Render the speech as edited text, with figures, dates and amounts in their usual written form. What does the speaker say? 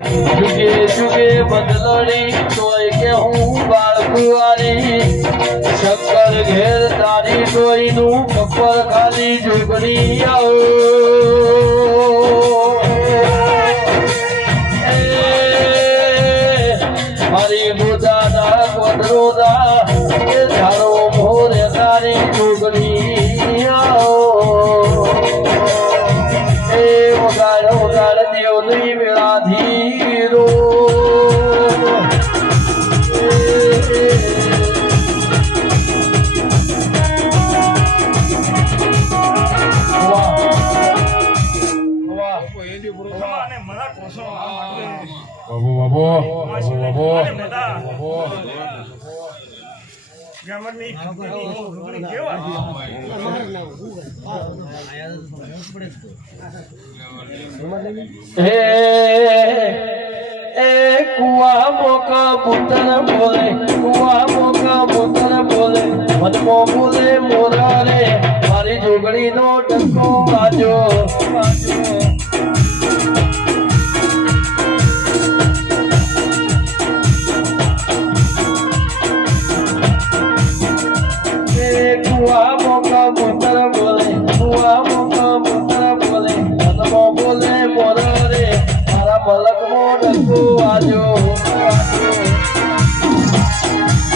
जुगे जुगे बदलड़ी तोय के हूँ बाळकुवारी शक्कर घेर तारी तोय नु कपर खाली जुगड़ी आओ मारी गोदा ना कोदरोदा के झाड़ो मोरे तारी जुगड़ी आओ वगाड़ दियो नहीं मेरा धीरो कुआ मोका पुत्र बोले कुआ मोका पुत्र बोले मनमा बोले मोरा रे मारी जोगड़ी नो टको बाजो